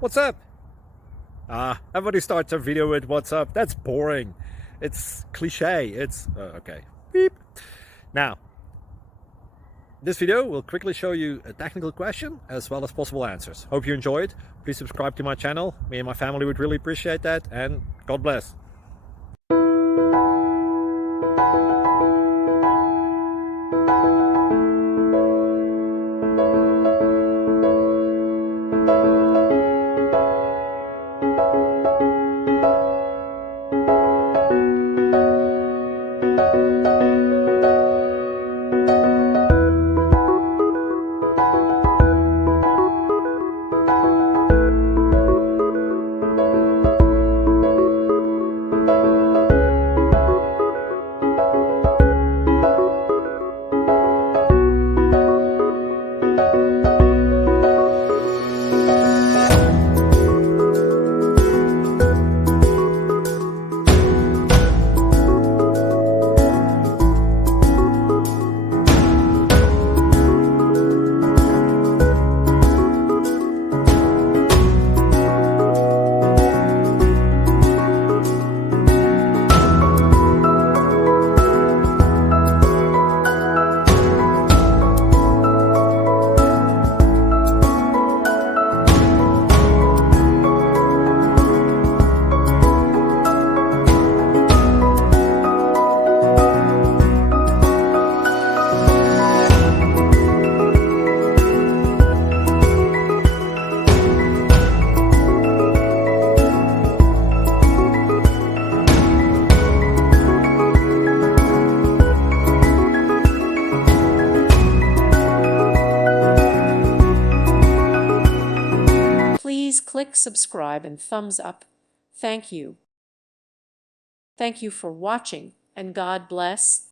What's up? Everybody starts a video with what's up. That's boring. It's cliche. It's okay. Beep. Now, this video will quickly show you a technical question as well as possible answers. Hope you enjoy it. Please subscribe to my channel. Me and my family would really appreciate that, and God bless. Please click subscribe and thumbs up. Thank you. Thank you for watching, and God bless.